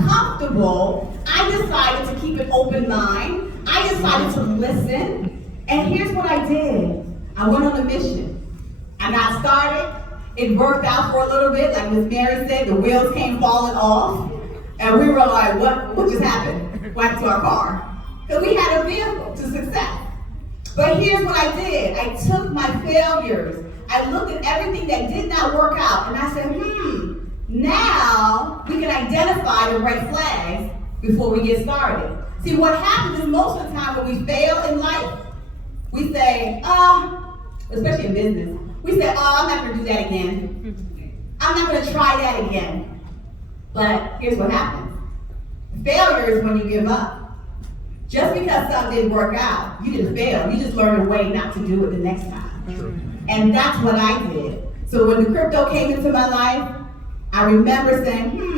uncomfortable, I decided to keep an open mind. I decided to listen. And here's what I did. I went on a mission. I got started. It worked out for a little bit. Like Miss Mary said, the wheels came falling off. And we were like, what just happened? What happened to our car? Because we had a vehicle to success. But here's what I did. I took my failures. I looked at everything that did not work out. And I said, now we can identify the red flags before we get started. See, what happens is most of the time when we fail in life, we say, especially in business, we say, I'm not going to do that again. I'm not going to try that again. But here's what happens. Failure is when you give up. Just because something didn't work out, you didn't fail. You just learned a way not to do it the next time. Sure. And that's what I did. So when the crypto came into my life, I remember saying,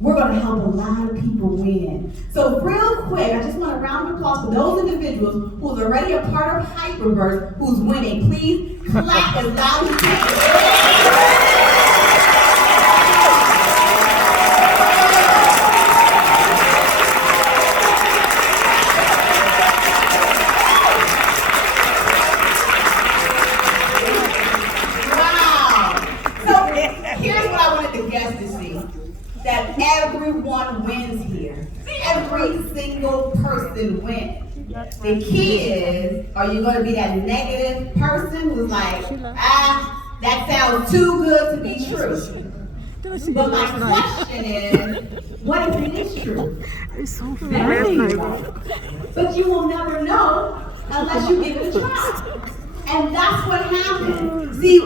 we're going to help a lot of people win. So real quick, I just want a round of applause for those individuals who's already a part of Hyperverse, who's winning. Please clap as loud as you can. Everyone wins here. Every single person wins. The key is, are you going to be that negative person who's like, that sounds too good to be true? But my question is, what if it is true? But you will never know unless you give it a try. And that's what happened. See,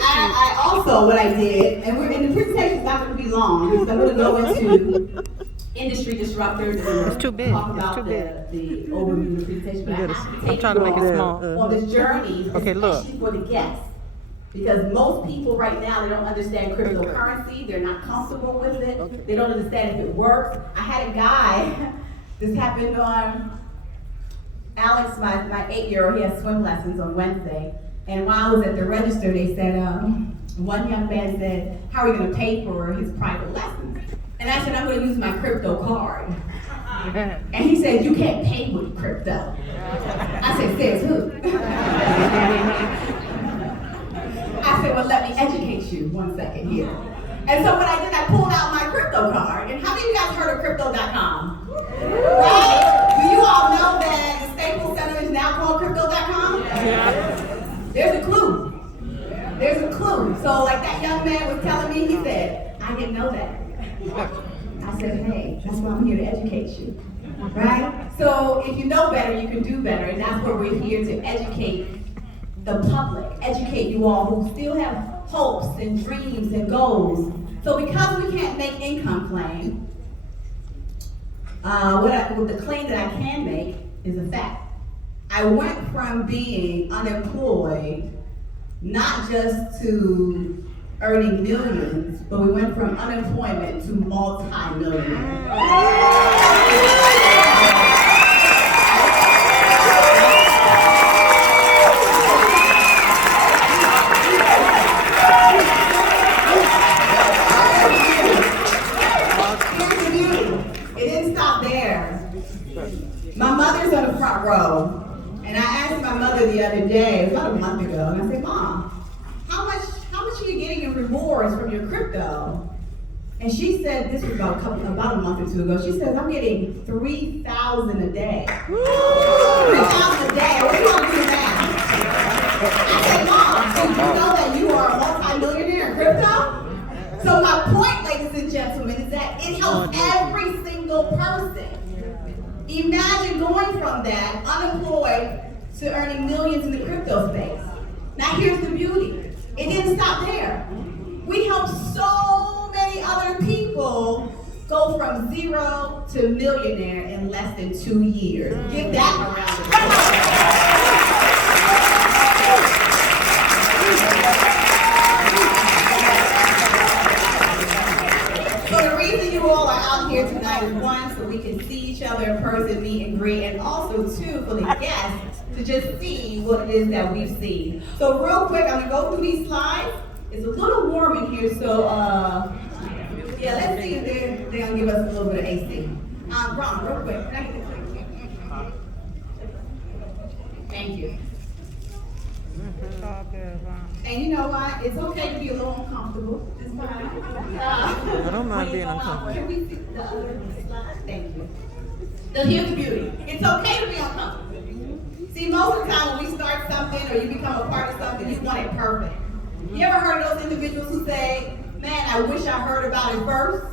I also, what I did, and the presentation's not going to be long, because I'm going to go into industry disruptors and talk about the overview of the presentation. But I have to take you all on this journey, especially for the guests. Because most people right now, they don't understand cryptocurrency. They're not comfortable with it. They don't understand if it works. I had a guy, this happened on Alex, my 8-year-old, he has swim lessons on Wednesday. And while I was at the register, they said, one young man said, how are we going to pay for his private lessons? And I said, I'm going to use my crypto card. And he said, you can't pay with crypto. I said, says who? I said, well, let me educate you 1 second here. And so what I did, I pulled out my crypto card. And how many of you guys heard of crypto.com? Right? Do you all know that the Staples Center is now called crypto.com? Yeah. There's a clue. There's a clue. So like that young man was telling me, he said, I didn't know that. I said, hey, that's why I'm here to educate you. Right? So if you know better, you can do better. And that's where we're here to educate the public, educate you all who still have hopes and dreams and goals. So because we can't make income claim, the claim that I can make is a fact. I went from being unemployed, not just to earning millions, but we went from unemployment to multi-millionaires. My mother's on the front row, and I asked my mother the other day, about a month ago, and I said, Mom, how much are you getting in rewards from your crypto? And she said, this was about a month or two ago, she says, I'm getting $3,000 a day. $3,000 a day, what do you want to do now? I said, Mom, so you know that you are a multi-millionaire in crypto? So my point, ladies and gentlemen, is that it helps every single person. Imagine going from that, unemployed, to earning millions in the crypto space. Now here's the beauty. It didn't stop there. We helped so many other people go from zero to millionaire in less than 2 years. Give that a round of applause. So the reason you all are out here tonight is one, so we can see each other in person, meet and greet, and also two, for the guests to just see what it is that we've seen. So real quick, I'm gonna go through these slides. It's a little warm in here, so yeah, let's see if they're gonna give Ron, real quick. Can I get the click? Thank you. And you know what? It's okay to be a little uncomfortable. It's fine. I don't mind being uncomfortable. Can we see the other slide? Thank you. Here's the beauty. It's okay to be uncomfortable. See, most of the time when we start something or you become a part of something, you want it perfect. You ever heard of those individuals who say, man, I wish I heard about it first?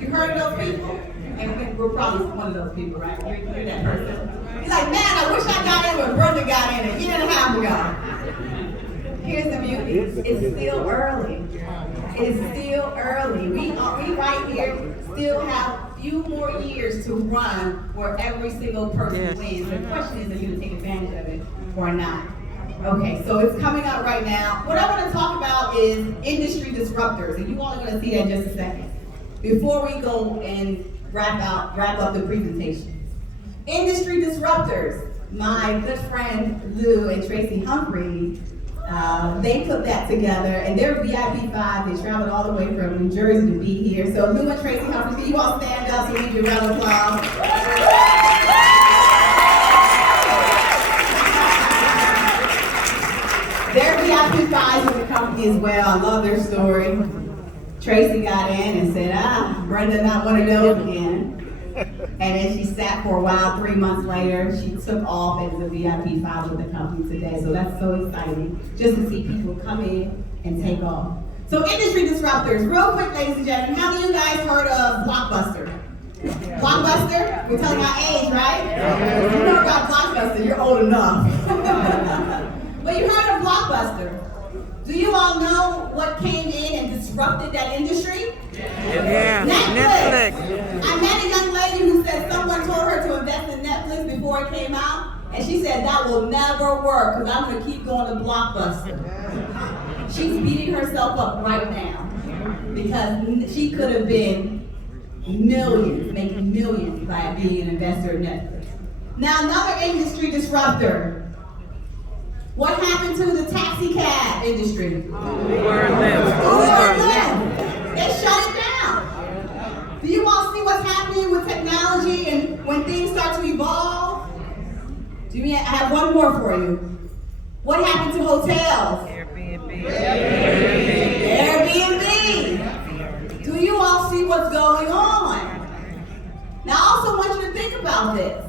You heard of those people? And we're probably one of those people, right? You're that person. You're like, man, I wish I got in when Brenda got in a year and a half ago. Here's the beauty. It's still early. It's still early. We right here still have a few more years to run where every single person wins. The question is, are you going to take advantage of it or not? Okay, so it's coming up right now. What I want to talk about is industry disruptors, and you all are going to see that in just a second. Before we go and wrap up the presentation. Industry disruptors. My good friend Lou and Tracy Humphrey, they put that together, and they're VIP 5. They traveled all the way from New Jersey to be here. So Lou and Tracy Humphrey, can you all stand up so we need your round of applause? They're VIP 5s with the company as well. I love their story. Tracy got in and said, Brenda, not one of those again. And then she sat for a while. 3 months later, she took off as a VIP 5 with the company today. So that's so exciting, just to see people come in and take off. So industry disruptors, real quick, ladies and gentlemen, how many of you guys heard of Blockbuster? Blockbuster? We're telling our age, right? You know about Blockbuster, you're old enough. But you heard of Blockbuster. Do you all know what came in and disrupted that industry? Yeah, Netflix. I met a young lady who said someone told her to invest in Netflix before it came out, and she said that will never work because I'm going to keep going to Blockbuster. She's beating herself up right now because she could have been millions, making millions by being an investor in Netflix. Now, another industry disruptor. What happened to the taxi cab industry? Uber. They shut it down. Do you all see what's happening with technology and when things start to evolve? I have one more for you. What happened to hotels? Airbnb. Do you all see what's going on? Now, I also want you to think about this.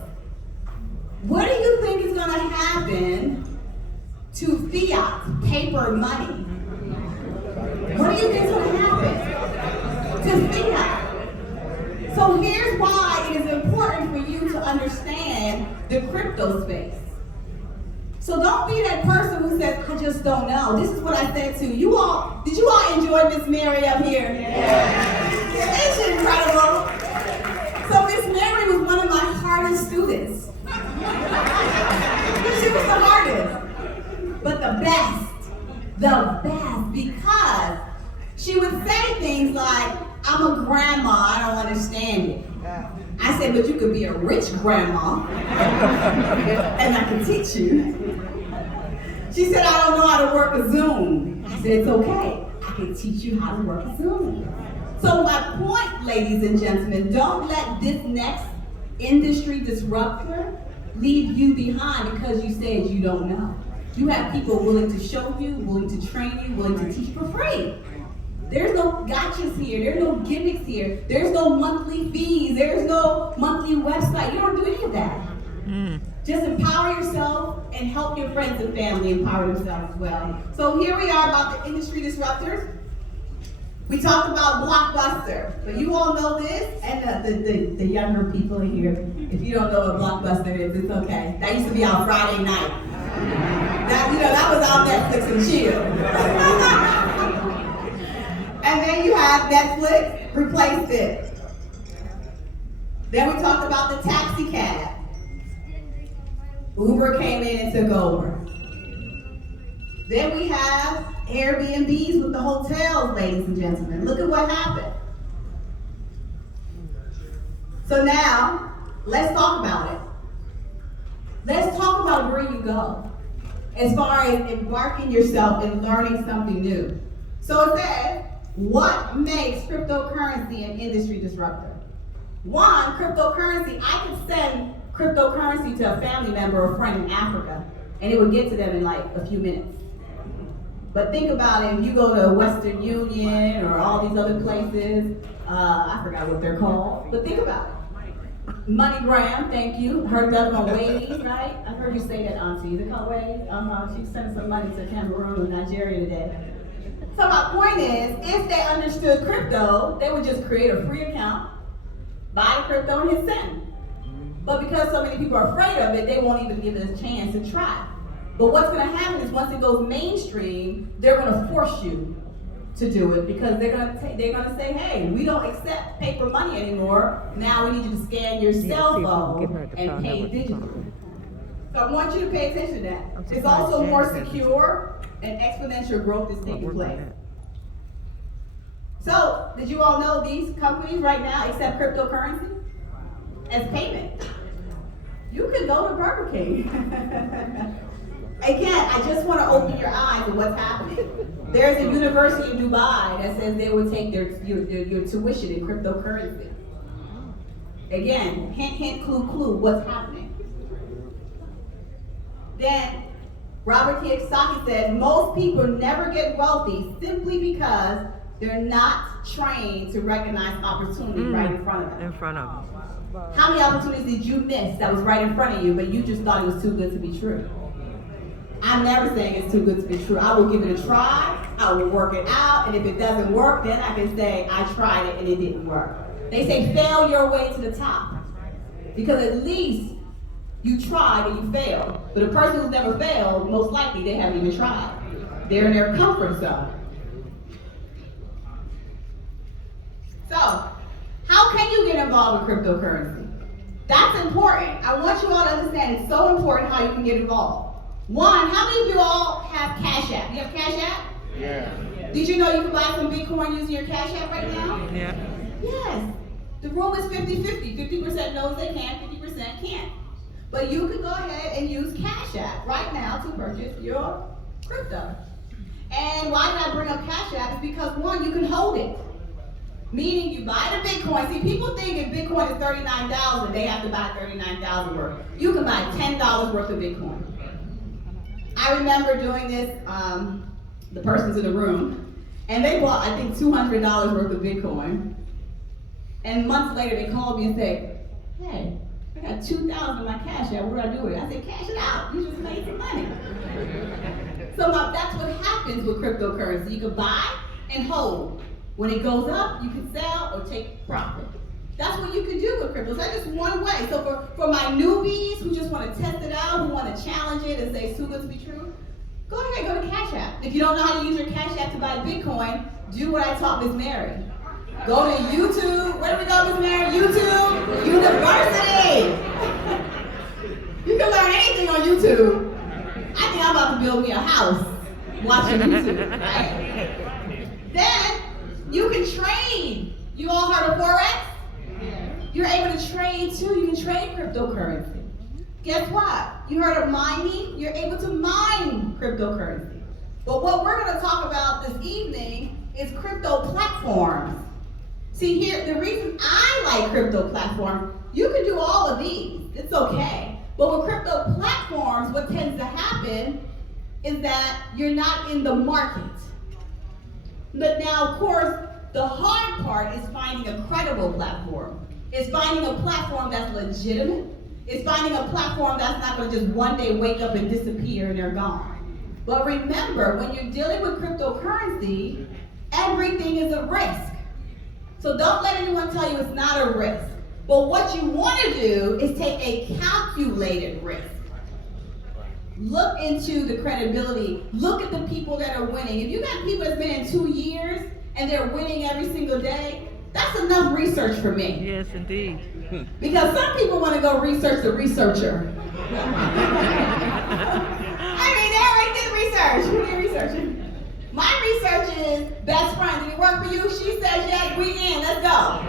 What do you think is going to happen to fiat, paper money? What do you think is going to happen to fiat? So here's why it is important for you to understand the crypto space. So don't be that person who says, I just don't know. This is what I said to you all. Did you all enjoy Miss Mary up here? Yeah. It's incredible. So Miss Mary was one of my hardest students. She was the hardest. But the best, because she would say things like, I'm a grandma, I don't understand it. I said, but you could be a rich grandma, and I can teach you. She said, I don't know how to work a Zoom. I said, it's okay, I can teach you how to work a Zoom. So my point, ladies and gentlemen, don't let this next industry disruptor leave you behind because you said you don't know. You have people willing to show you, willing to train you, willing to teach for free. There's no gotchas here. There's no gimmicks here. There's no monthly fees. There's no monthly website. You don't do any of that. Just empower yourself and help your friends and family empower themselves as well. So here we are about the industry disruptors. We talked about Blockbuster, but you all know this, and the younger people here, if you don't know what Blockbuster is, it's okay. That used to be our Friday night. That was our Netflix and chill. And then you have Netflix replaced it. Then we talked about the taxi cab. Uber came in and took over. Then we have Airbnbs with the hotels, ladies and gentlemen. Look at what happened. So now, let's talk about it. Let's talk about where you go as far as embarking yourself in learning something new. So it says, what makes cryptocurrency an industry disruptor? One, cryptocurrency, I could send cryptocurrency to a family member or friend in Africa, and it would get to them in like a few minutes. But think about it, if you go to Western Union or all these other places, I forgot what they're called, but think about it. MoneyGram, thank you. Heard that on Waze, right? I heard you say that, Auntie. Is it called Waze? She sent some money to Cameroon and Nigeria today. So my point is, if they understood crypto, they would just create a free account, buy the crypto, and hit send. But because so many people are afraid of it, they won't even give it a chance to try. But what's going to happen is once it goes mainstream, they're going to force you to do it because they're going to say, hey, we don't accept paper money anymore. Now we need you to scan your cell phone and pay digitally. So I want you to pay attention to that. It's also more secure and exponential growth is taking place. So, did you all know these companies right now accept cryptocurrency as payment? You can go to Burger King. Again, I just want to open your eyes to what's happening. There's a university in Dubai that says they will take your tuition in cryptocurrency. Again, hint, hint, clue, clue, what's happening. Then, Robert Kiyosaki said, most people never get wealthy simply because they're not trained to recognize opportunity right in front of them. In front of them. How many opportunities did you miss that was right in front of you, but you just thought it was too good to be true? I'm never saying it's too good to be true. I will give it a try, I will work it out, and if it doesn't work, then I can say I tried it and it didn't work. They say fail your way to the top. Because at least you tried and you failed. But a person who's never failed, most likely they haven't even tried. They're in their comfort zone. So, how can you get involved with cryptocurrency? That's important. I want you all to understand it's so important how you can get involved. One, how many of you all have Cash App? You have Cash App? Yeah. Did you know you can buy some Bitcoin using your Cash App right now? Yeah. Yes. The rule is 50-50. 50% knows they can, 50% can't. But you can go ahead and use Cash App right now to purchase your crypto. And why did I bring up Cash App? Is because one, you can hold it. Meaning you buy the Bitcoin. See, people think if Bitcoin is $39,000, they have to buy $39,000 worth. You can buy $10 worth of Bitcoin. I remember doing this, the person's in the room, and they bought, I think, $200 worth of Bitcoin. And months later, they called me and said, hey, I got $2,000 in my Cash App. What do I do with it? I said, cash it out. You just made some money. So that's what happens with cryptocurrency. You can buy and hold. When it goes up, you can sell or take profit. That's what you can do with crypto. So that's just one way. So for my newbies who just want to test it out, who want to challenge it and say it's too good to be true, go ahead, go to Cash App. If you don't know how to use your Cash App to buy Bitcoin, do what I taught Miss Mary. Go to YouTube. Where do we go, Miss Mary? YouTube University. You can learn anything on YouTube. I think I'm about to build me a house watching YouTube, right? Then you can trade. You all heard of Forex? You're able to trade too. You can trade cryptocurrency. Guess what? You heard of mining? You're able to mine cryptocurrency. But what we're going to talk about this evening is crypto platforms. See here, the reason I like crypto platforms, you can do all of these. It's okay. But with crypto platforms, what tends to happen is that you're not in the market. But now, of course, the hard part is finding a credible platform. It's finding a platform that's legitimate. It's finding a platform that's not going to just one day wake up and disappear and they're gone. But remember, when you're dealing with cryptocurrency, everything is a risk. So don't let anyone tell you it's not a risk. But what you want to do is take a calculated risk. Look into the credibility. Look at the people that are winning. If you got people that's been in 2 years and they're winning every single day, that's enough research for me. Yes, indeed. Because some people want to go research the researcher. I mean, they already did research. Who did research? My research is best friend. Did it work for you? She says yes, we in, let's go.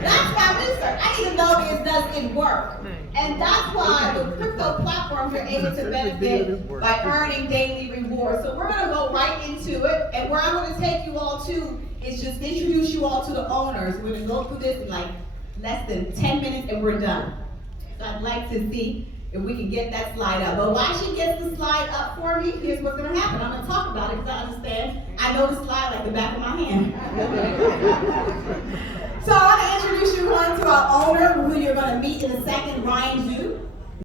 That's my research. I need to know does it work? And that's why the crypto platforms are able to benefit by earning daily rewards. So we're going to go right into it. And where I'm going to take you all to is just introduce you all to the owners. We're going to go through this in like less than 10 minutes and we're done. So I'd like to see if we can get that slide up. But while she gets the slide up for me, here's what's gonna happen. I'm gonna talk about it because I understand. I know the slide like the back of my hand. So I want to introduce you to our owner, who you're gonna meet in a second, Ryan Ju.